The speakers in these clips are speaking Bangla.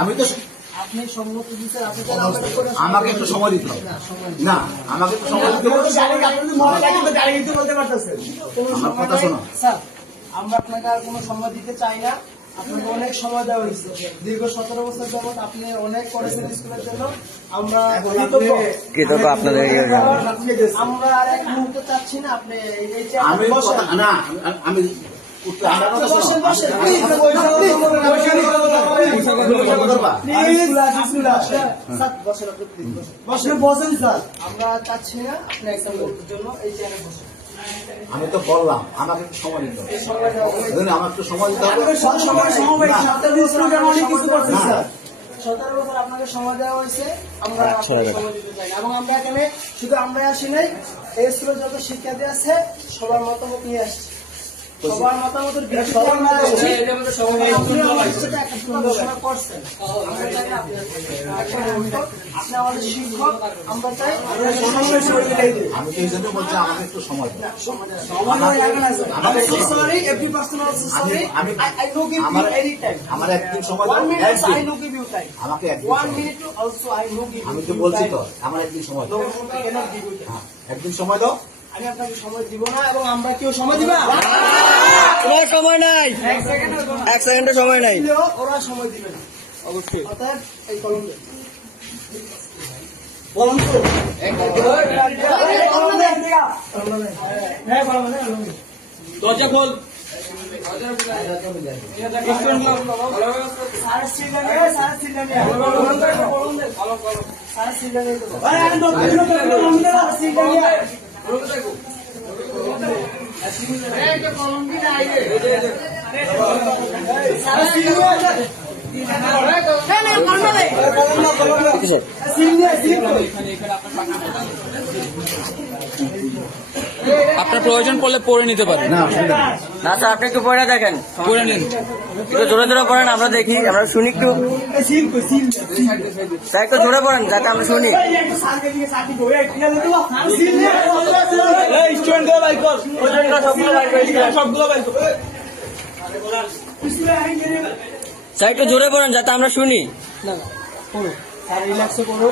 আমি তো আপনি সম্মতি দিচ্ছেন, আমাকে একটু সময় দিতে হবে। না, আমাকে একটু সময় দিতে হবে। আমার কথা শোনো। স্যার, আমরা আপনাকে আর কোনো সময় দিতে চাই না। আপনাকে অনেক সময় দেওয়া হয়েছে, দীর্ঘ 17 বছর যাবত আপনি অনেক করেছেন স্কুলের জন্য। আমরা কৃতজ্ঞ আপনাদের। আমরা আর এক মুহূর্ত চাচ্ছি না আপনি এই যে আমি বসেন। কথা না, আমি আমার কথা শোনো। বসেন, বসেন, বসেন স্যার। আমরা চাচ্ছি না আপনি একটা মুহূর্তের জন্য এই চেয়ারে বসেন। আমি তো বললাম আমাকে একটু সময় দিতে হবে। আমার একটু সময় দিতে হবে। 17 বছর আপনাকে সময় দেওয়া হয়েছে, আমরা আপনাকে সময় দিতে চাই না। এবং আমরা এখানে শুধু আমরা আসি নাই, এই স্কুলের যত শিক্ষার্থী আছে সবার মতামত নিয়ে আসছি। সবার মতামতের আপনি আমাদের শিক্ষক, আমরা চাই আমি তো এই জন্য বলছি আমাকে একটু সময় দিন। আমার একদিন সময় দাও। আমাকে আমি তো বলছি তো আমার একদিন সময় দাও। একদিন সময় দাও। আমি আপনাকে সময় দিব না এবং আমরা কেউ সময় দিবা তোমার সময় নাই, 1 সেকেন্ডের সময় নাই। ওরা সময় দিবে না অবশ্যই। অর্থাৎ এই কলম দরজা খোল। আপনার প্রয়োজন পড়লে পড়ে নিতে পারেন। না না স্যার, আপনি একটু পড়ে দেখেন, পড়ে নিন, একটু জোরে জোরে পড়েন, আমরা দেখি, আমরা শুনি একটু। স্যার একটু জোরে পড়েন যাতে আমরা শুনি। স্যার একটু জোরে পড়েন যাতে আমরা শুনি। না না করো স্যার, রিল্যাক্সে করো।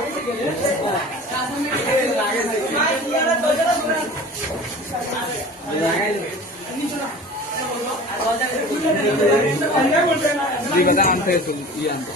আনতে